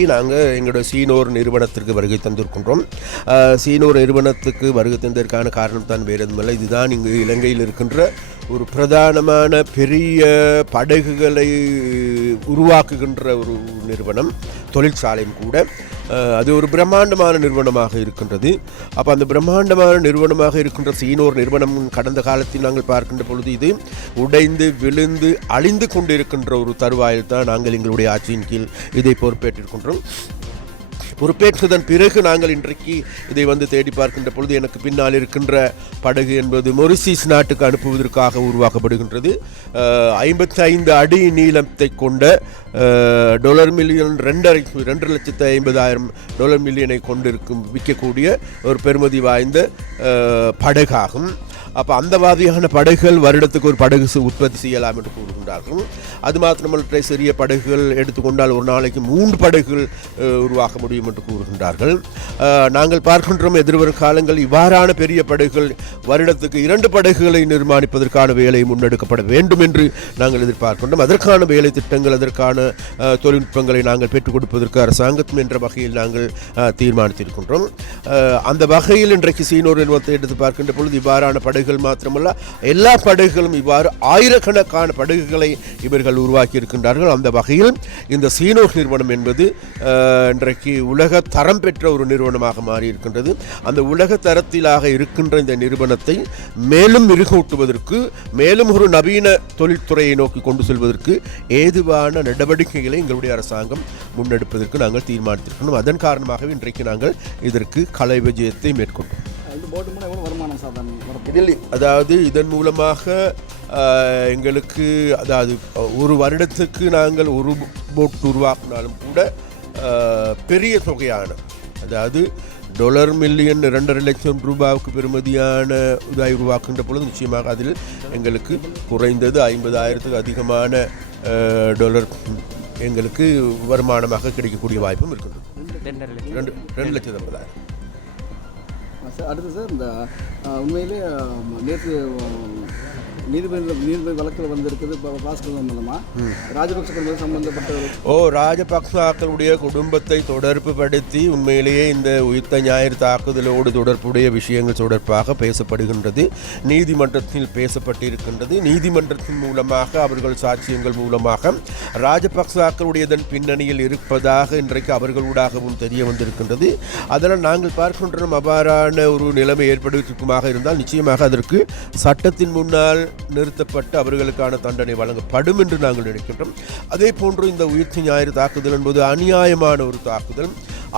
நாங்கள் எங்களுடைய சீனோர் நிறுவனத்திற்கு வருகை தந்திருக்கின்றோம். சீனோர் நிறுவனத்துக்கு வருகை தந்ததற்கான காரணம் தான் வேறு எதுவுமில்லை. இதுதான் இங்கு இலங்கையில் இருக்கின்ற ஒரு பிரதானமான பெரிய படகுகளை உருவாக்குகின்ற ஒரு நிறுவனம், தொழிற்சாலையும் கூட. அது ஒரு பிரம்மாண்டமான நிறுவனமாக இருக்கின்றது. அப்போ அந்த பிரம்மாண்டமான நிறுவனமாக இருக்கின்ற சீனோர் நிறுவனம் கடந்த காலத்தில் நாங்கள் பார்க்கின்ற பொழுது இது உடைந்து விழுந்து அழிந்து கொண்டிருக்கின்ற ஒரு தருவாயில் தான் நாங்கள் எங்களுடைய ஆட்சியின் கீழ் இதை பொறுப்பேற்றிருக்கின்றோம். பொறுப்பேற்றதன் பிறகு நாங்கள் இன்றைக்கு இதை தேடி பார்க்கின்ற பொழுது எனக்கு பின்னால் இருக்கின்ற படகு என்பது மொரிசியஸ் நாட்டுக்கு அனுப்புவதற்காக உருவாக்கப்படுகின்றது. 55 அடி நீளத்தை கொண்ட $2 மில்லியன் $2,50,000 மில்லியனை கொண்டிருக்கும் விற்கக்கூடிய ஒரு பெறுமதி வாய்ந்த படகாகும். அப்போ அந்த மாதிரியான படகுகள் வருடத்துக்கு ஒரு படகு உற்பத்தி செய்யலாம் என்று கூறுகின்றார்கள். அது மாத்திரமல்ல, சிறிய படகுகள் எடுத்துக்கொண்டால் ஒரு நாளைக்கு 3 படகுகள் உருவாக்க முடியும் என்று கூறுகின்றார்கள். நாங்கள் பார்க்கின்றோம் எதிர்வரும் காலங்கள் இவ்வாறான பெரிய படகுகள் வருடத்துக்கு 2 படகுகளை நிர்மாணிப்பதற்கான வேலை முன்னெடுக்கப்பட வேண்டும் என்று நாங்கள் எதிர்பார்க்கின்றோம். அதற்கான வேலை திட்டங்கள், அதற்கான தொழில்நுட்பங்களை நாங்கள் பெற்றுக் கொடுப்பதற்கு அரசாங்கம் என்ற வகையில் நாங்கள் தீர்மானித்திருக்கின்றோம். அந்த வகையில் இன்றைக்கு சீனோர் நிறுவனத்தை எடுத்து பார்க்கின்ற பொழுது இவ்வாறான படகுகள் மாத்திரமல்ல, எல்லா படகுகளும் இவ்வாறு ஆயிரக்கணக்கான படகுகளை இவர்கள் உருவாக்கி இருக்கின்றார்கள். அந்த வகையில் இந்த சீனோர் நிறுவனம் என்பது இன்றைக்கு உலக தரம் பெற்ற ஒரு நிறுவனமாக மாறி இருக்கின்றது. அந்த உலக தரத்திலாக இருக்கின்ற இந்த நிறுவனத்தை மேலும் மெருகூட்டுவதற்கு, மேலும் ஒரு நவீன தொழில்துறையை நோக்கி கொண்டு செல்வதற்கு ஏதுவான நடவடிக்கைகளை எங்களுடைய அரசாங்கம் முன்னெடுப்பதற்கு நாங்கள் தீர்மானித்திருக்கிறோம். அதன் காரணமாகவே இன்றைக்கு நாங்கள் இதற்கு கலை விஜயத்தை மேற்கொண்டோம். இதன் மூலமாக எங்களுக்கு ஒரு வருடத்துக்கு நாங்கள் ஒரு போட் உருவாக்கினாலும் கூட பெரிய தொகையான $1 மில்லியன் $2,50,000 பெறுமதியான இதாய் உருவாக்குகின்ற பொழுது நிச்சயமாக அதில் எங்களுக்கு குறைந்தது 50,000க்கு அதிகமான $, எங்களுக்கு வருமானமாக கிடைக்கக்கூடிய வாய்ப்பும் இருக்கின்றது. 2,50,000. அடுத்து சார், இந்த உண்மையிலே நேற்று நீதிபதி வழக்கில் வந்திருக்குது பாஸ்கர் மூலமா ராஜபக்ச சம்பந்தப்பட்ட ராஜபக்சாக்களுடைய குடும்பத்தை தொடர்பு படுத்தி உண்மையிலேயே இந்த உயிர்த்த ஞாயிறு தாக்குதலோடு தொடர்புடைய விஷயங்கள் தொடர்பாக பேசப்படுகின்றது. நீதிமன்றத்தில் பேசப்பட்டிருக்கின்றது. நீதிமன்றத்தின் மூலமாக அவர்கள் சாட்சியங்கள் மூலமாக ராஜபக்சாக்களுடையதன் பின்னணியில் இருப்பதாக இன்றைக்கு அவர்களூடாகவும் தெரிய வந்திருக்கின்றது. அதனால் நாங்கள் பார்க்கின்றோம், அவ்வாறான ஒரு நிலைமை ஏற்படுவதற்குமாக இருந்தால் நிச்சயமாக அதற்கு சட்டத்தின் முன்னால் நிறுத்தப்பட்டு அவர்களுக்கான தண்டனை வழங்கப்படும் என்று நாங்கள் நினைக்கின்றோம். அதே போன்று இந்த உயிர்த்த ஞாயிறு தாக்குதல் என்பது அநியாயமான ஒரு தாக்குதல்.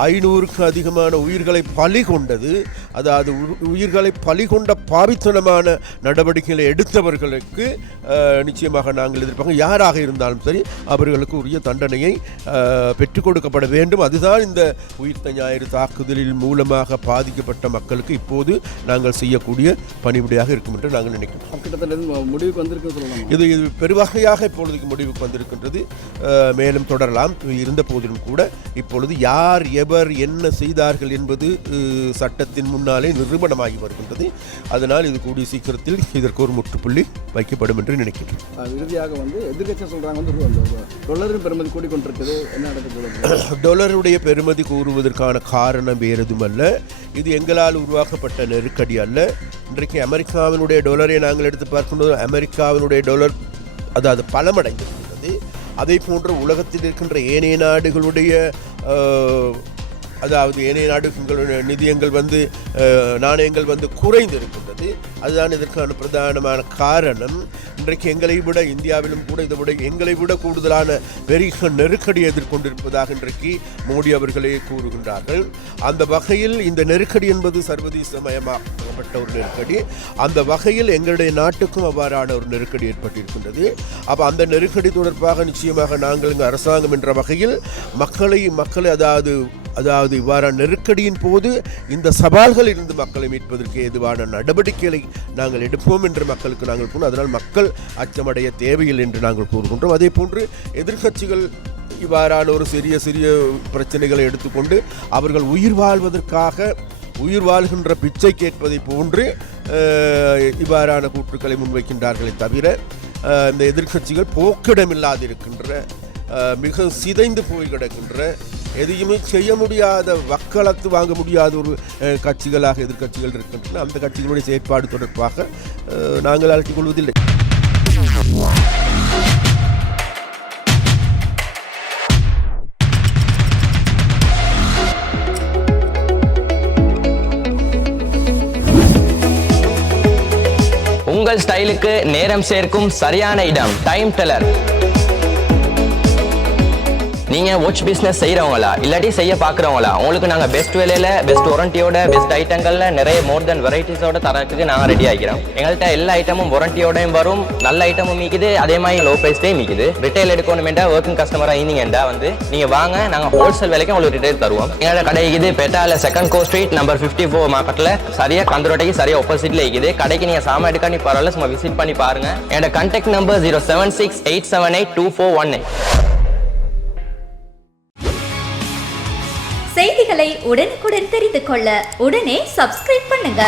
500க்கு அதிகமான உயிர்களை பலி கொண்டது. உயிர்களை பலி கொண்ட பாவித்தனமான நடவடிக்கைகளை எடுத்தவர்களுக்கு நிச்சயமாக நாங்கள் எதிர்பார்க்க, யாராக இருந்தாலும் சரி அவர்களுக்கு உரிய தண்டனையை பெற்றுக் கொடுக்கப்பட வேண்டும். அதுதான் இந்த உயிர்த்த ஞாயிறு தாக்குதலில் மூலமாக பாதிக்கப்பட்ட மக்களுக்கு இப்போது நாங்கள் செய்யக்கூடிய பணிவிடையாக இருக்கும் என்று நாங்கள் நினைக்கிறோம். முடிவுக்கு வந்திருக்கு. இது பெருவகையாக இப்பொழுதுக்கு முடிவுக்கு வந்திருக்கின்றது. மேலும் தொடரலாம். இருந்த போதிலும் கூட இப்பொழுது யார் எவர் என்ன செய்தார்கள் என்பது சட்டத்தின் முன்னாலே நிரூபணமாகி வருகின்றது. அதனால் இது கூடிய சீக்கிரத்தில் இதற்கு ஒரு முற்றுப்புள்ளி வைக்கப்படும் என்று நினைக்கின்றேன். இறுதியாக எதிர்க்கட்சி சொல்றாங்க $, பெறுமதி கூடிக்கொண்டிருக்குது, என்ன நடக்குது? $, பெறுமதி கூறுவதற்கான காரணம் வேறு எதுவுமல்ல. இது எங்களால் உருவாக்கப்பட்ட நெருக்கடி அல்ல. இன்றைக்கு அமெரிக்காவினுடைய $, நாங்கள் எடுத்து பார்க்கும்போது அமெரிக்காவினுடைய $, பலமடைந்திருக்கிறது. அதே போன்று உலகத்தில் இருக்கின்ற ஏனைய நாடுகளுடைய ஏனைய நாடுகளுடைய நிதியங்கள் நாணயங்கள் குறைந்திருக்கின்றது. அதுதான் இதற்கான பிரதானமான காரணம். இன்றைக்கு எங்களை விட இந்தியாவிலும் கூட இதை விட எங்களை விட கூடுதலான பெரிய நெருக்கடியை எதிர்கொண்டிருப்பதாக இன்றைக்கு மோடி அவர்களே கூறுகின்றார்கள். அந்த வகையில் இந்த நெருக்கடி என்பது சர்வதேசமயமாக்கப்பட்ட ஒரு நெருக்கடி. அந்த வகையில் எங்களுடைய நாட்டுக்கும் அவ்வாறான ஒரு நெருக்கடி ஏற்பட்டிருக்கின்றது. அப்போ அந்த நெருக்கடி தொடர்பாக நிச்சயமாக நாங்கள் இங்கு அரசாங்கம் என்ற வகையில் மக்களை இவ்வாறான நெருக்கடியின் போது இந்த சவால்களில் இருந்து மக்களை மீட்பதற்கு ஏதுவான நடவடிக்கைகளை நாங்கள் எடுப்போம் என்று மக்களுக்கு நாங்கள் கூறுவோம். அதனால் மக்கள் அச்சமடைய தேவையில்லை என்று நாங்கள் கூறுகின்றோம். அதே போன்று எதிர்க்கட்சிகள் இவ்வாறான ஒரு சிறிய சிறிய பிரச்சனைகளை எடுத்துக்கொண்டு அவர்கள் உயிர் வாழ்கின்ற பிச்சை கேட்பதை போன்று இவ்வாறான கூற்றுக்களை முன்வைக்கின்றார்களே தவிர இந்த எதிர்க்கட்சிகள் போக்கிடமில்லாதிருக்கின்ற மிக சிதைந்து போய் கிடக்கின்ற எதையுமே செய்ய முடியாத வக்களத்து வாங்க முடியாத ஒரு கட்சிகளாக எதிர்கட்சிகள் இருக்கின்றன. அந்த கட்சிகளுடைய செயற்பாடு தொடர்பாக நாங்கள் அலட்டிக் கொள்வதில்லை. உங்கள் ஸ்டைலுக்கு நேரம் சேர்க்கும் சரியான இடம் டைம் டெல்லர். நீங்க வாட்ச் பிசினஸ் செய்யறவங்களா இல்லாட்டி செய்ய பாக்குறவங்களா, உங்களுக்கு நாங்க பெஸ்ட் விலையில பெஸ்ட் வாரண்டியோட பெஸ்ட் ஐட்டங்கள்ல நிறைய மோர் தென் வெரைட்டிஸோட தரத்துக்கு நாங்க ரெடி ஆகிறோம். எங்கள்கிட்ட எல்லா ஐட்டமும் வாரண்டியோடையும் வரும், நல்ல ஐட்டமும் மீக்குது, அதே மாதிரி லோ பிரைஸ்லயும் மீக்குது. ரிட்டைல் எடுக்கணுமெண்டா ஒர்க்கிங் கஸ்டமரா இருந்தீங்கடா வந்து நீங்க வாங்க, நாங்க ஹோல்சேல் விலைக்கு உங்களுக்கு ரிட்டைல் தருவோம். எங்களோட கடை இருக்குது பெட்டால 2nd Court Street நம்பர் 54 மார்க்கெட்ல சரியா கந்தரோட்டைக்கு சரியா ஆப்போசிட்ல இருக்குது. கடைக்கு நீங்க சாமான் எடுக்கானி பரவாயில்ல, சும்மா விசிட் பண்ணி பாருங்க. என்னோட கான்டாக்ட் நம்பர் 0768782482418. செய்திகளை உடனுக்குடன் தெரிந்து கொள்ள உடனே சப்ஸ்கிரைப் பண்ணுங்க.